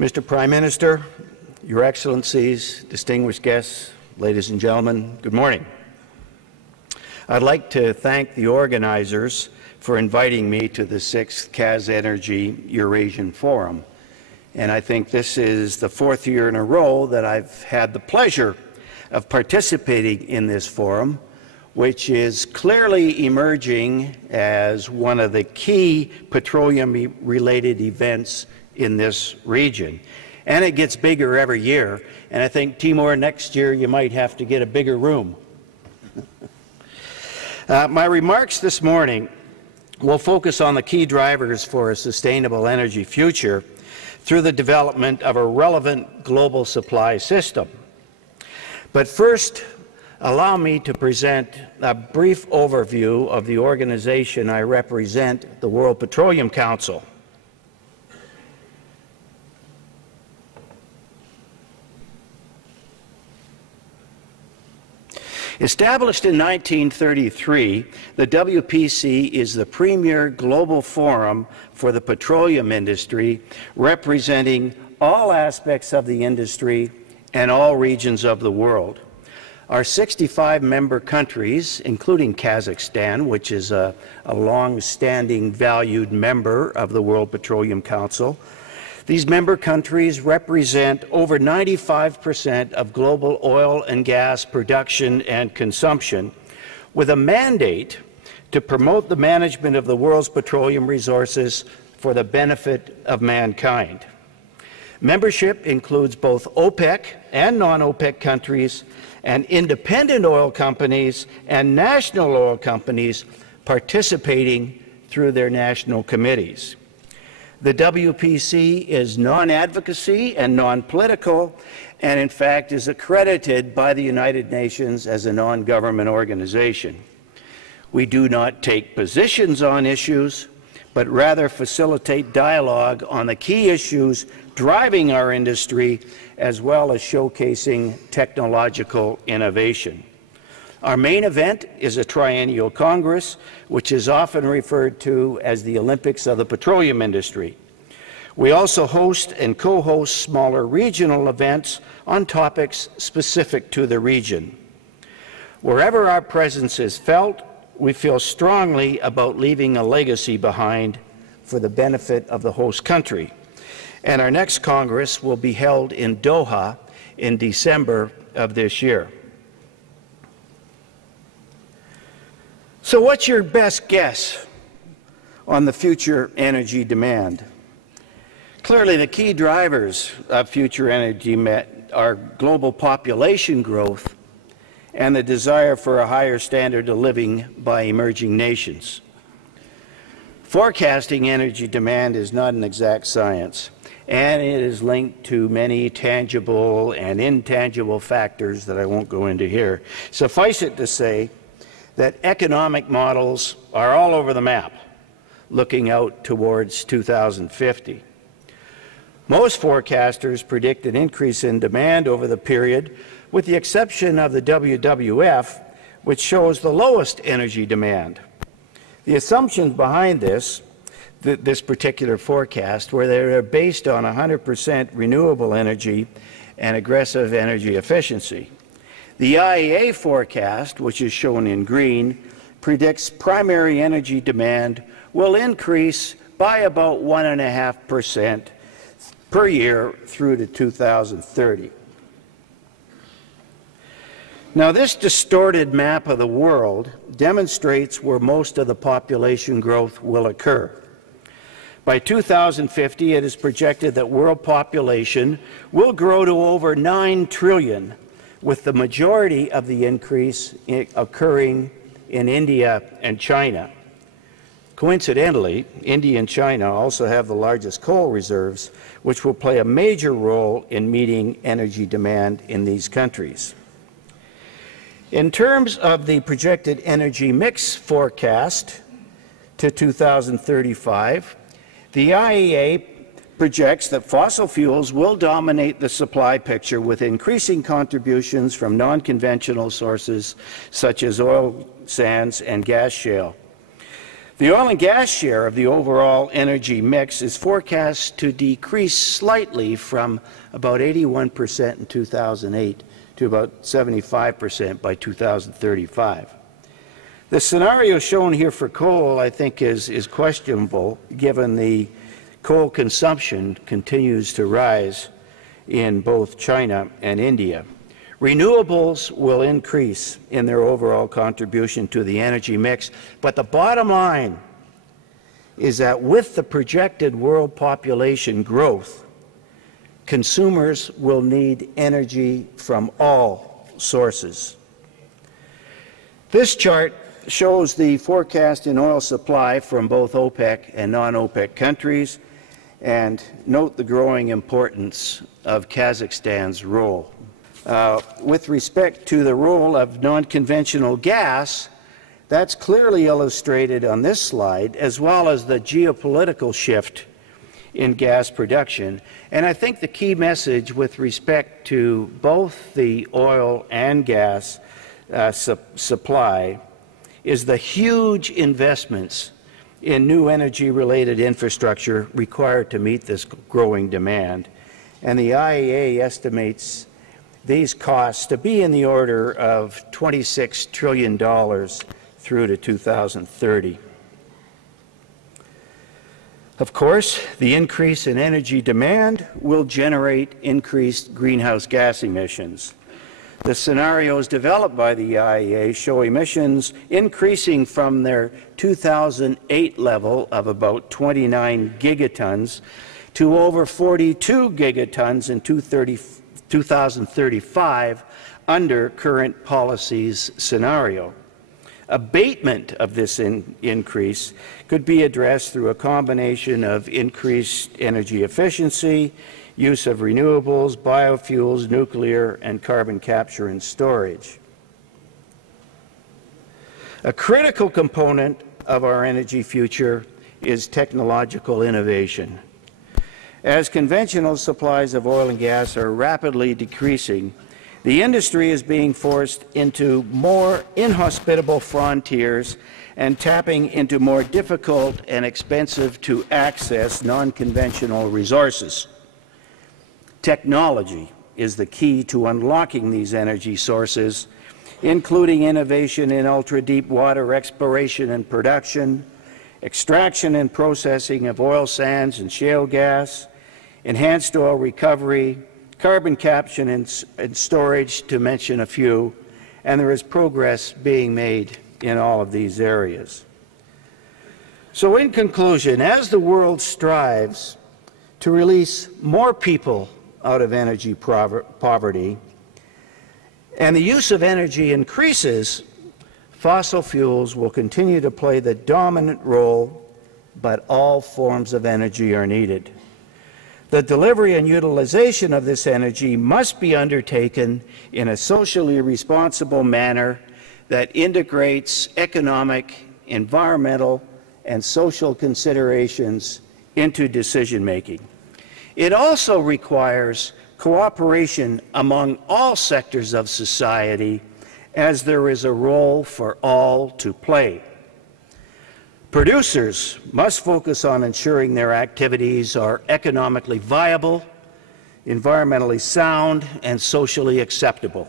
Mr. Prime Minister, Your Excellencies, distinguished guests, ladies and gentlemen, good morning. I'd like to thank the organizers for inviting me to the 6th KAZENERGY Eurasian Forum. And I think this is the 4th year in a row that I've had the pleasure of participating in this forum, which is clearly emerging as one of the key petroleum-related events in this region. And it gets bigger every year. And I think, Timur, next year you might have to get a bigger room. My remarks this morning will focus on the key drivers for a sustainable energy future through the development of a relevant global supply system. But first, allow me to present a brief overview of the organization I represent, the World Petroleum Council. Established in 1933, the WPC is the premier global forum for the petroleum industry, representing all aspects of the industry and all regions of the world. Our 65 member countries, including Kazakhstan, which is a long-standing valued member of the World Petroleum Council, these member countries represent over 95% of global oil and gas production and consumption, with a mandate to promote the management of the world's petroleum resources for the benefit of mankind. Membership includes both OPEC and non-OPEC countries, and independent oil companies and national oil companies participating through their national committees. The WPC is non-advocacy and non-political, and in fact is accredited by the United Nations as a non-government organization. We do not take positions on issues, but rather facilitate dialogue on the key issues driving our industry, as well as showcasing technological innovation. Our main event is a triennial Congress, which is often referred to as the Olympics of the petroleum industry. We also host and co-host smaller regional events on topics specific to the region. Wherever our presence is felt, we feel strongly about leaving a legacy behind for the benefit of the host country. And our next Congress will be held in Doha in December of this year. So what's your best guess on the future energy demand? Clearly, the key drivers of future energy are global population growth and the desire for a higher standard of living by emerging nations. Forecasting energy demand is not an exact science, and it is linked to many tangible and intangible factors that I won't go into here. Suffice it to say that economic models are all over the map, looking out towards 2050. Most forecasters predict an increase in demand over the period, with the exception of the WWF, which shows the lowest energy demand. The assumptions behind this particular forecast were that they're based on 100% renewable energy and aggressive energy efficiency. The IEA forecast, which is shown in green, predicts primary energy demand will increase by about 1.5% per year through to 2030. Now, this distorted map of the world demonstrates where most of the population growth will occur. By 2050, it is projected that world population will grow to over 9 trillion, with the majority of the increase occurring in India and China. Coincidentally, India and China also have the largest coal reserves, which will play a major role in meeting energy demand in these countries. In terms of the projected energy mix forecast to 2035, the IEA projects that fossil fuels will dominate the supply picture, with increasing contributions from non-conventional sources such as oil sands and gas shale. The oil and gas share of the overall energy mix is forecast to decrease slightly from about 81% in 2008 to about 75% by 2035. The scenario shown here for coal, I think, is questionable, given the coal consumption continues to rise in both China and India. Renewables will increase in their overall contribution to the energy mix, but the bottom line is that with the projected world population growth, consumers will need energy from all sources. This chart shows the forecast in oil supply from both OPEC and non-OPEC countries, and note the growing importance of Kazakhstan's role. With respect to the role of non-conventional gas, that's clearly illustrated on this slide, as well as the geopolitical shift in gas production. And I think the key message with respect to both the oil and gas supply is the huge investments in new energy-related infrastructure required to meet this growing demand. And the IEA estimates these costs to be in the order of $26 trillion through to 2030. Of course, the increase in energy demand will generate increased greenhouse gas emissions. The scenarios developed by the IEA show emissions increasing from their 2008 level of about 29 gigatons to over 42 gigatons in 2035 under current policies scenario. Abatement of this increase could be addressed through a combination of increased energy efficiency, use of renewables, biofuels, nuclear, and carbon capture and storage. A critical component of our energy future is technological innovation. As conventional supplies of oil and gas are rapidly decreasing, the industry is being forced into more inhospitable frontiers and tapping into more difficult and expensive to access non-conventional resources. Technology is the key to unlocking these energy sources, including innovation in ultra-deep water exploration and production, extraction and processing of oil sands and shale gas, enhanced oil recovery, carbon capture and storage, to mention a few, and there is progress being made in all of these areas. So in conclusion, as the world strives to release more people out of energy poverty, and the use of energy increases, fossil fuels will continue to play the dominant role, but all forms of energy are needed. The delivery and utilization of this energy must be undertaken in a socially responsible manner that integrates economic, environmental, and social considerations into decision-making. It also requires cooperation among all sectors of society, as there is a role for all to play. Producers must focus on ensuring their activities are economically viable, environmentally sound, and socially acceptable.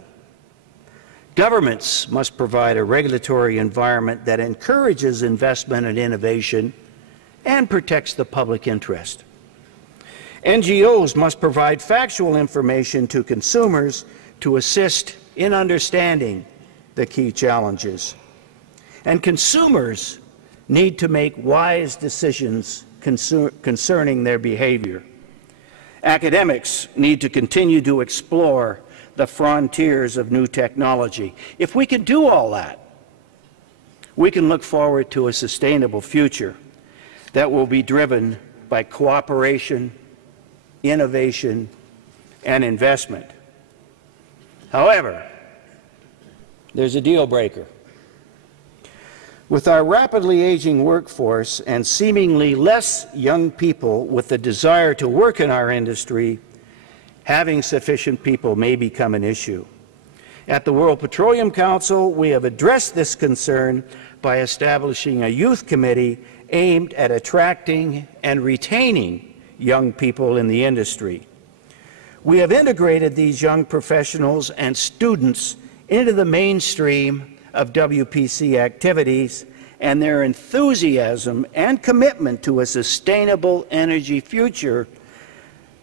Governments must provide a regulatory environment that encourages investment and innovation and protects the public interest. NGOs must provide factual information to consumers to assist in understanding the key challenges. And consumers need to make wise decisions concerning their behavior. Academics need to continue to explore the frontiers of new technology. If we can do all that, we can look forward to a sustainable future that will be driven by cooperation, innovation, and investment. However, there's a deal breaker. With our rapidly aging workforce and seemingly less young people with the desire to work in our industry, having sufficient people may become an issue. At the World Petroleum Council, we have addressed this concern by establishing a youth committee aimed at attracting and retaining young people in the industry. We have integrated these young professionals and students into the mainstream of WPC activities, and their enthusiasm and commitment to a sustainable energy future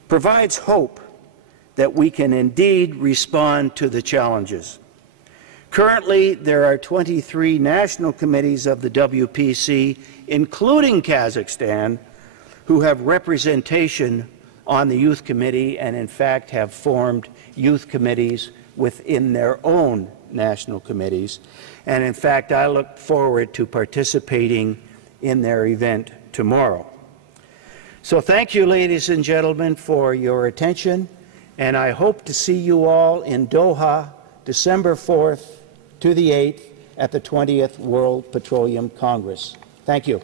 provides hope that we can indeed respond to the challenges. Currently, there are 23 national committees of the WPC, including Kazakhstan, who have representation on the Youth Committee and, in fact, have formed youth committees within their own national committees. And, in fact, I look forward to participating in their event tomorrow. So thank you, ladies and gentlemen, for your attention, and I hope to see you all in Doha, December 4th to the 8th at the 20th World Petroleum Congress. Thank you.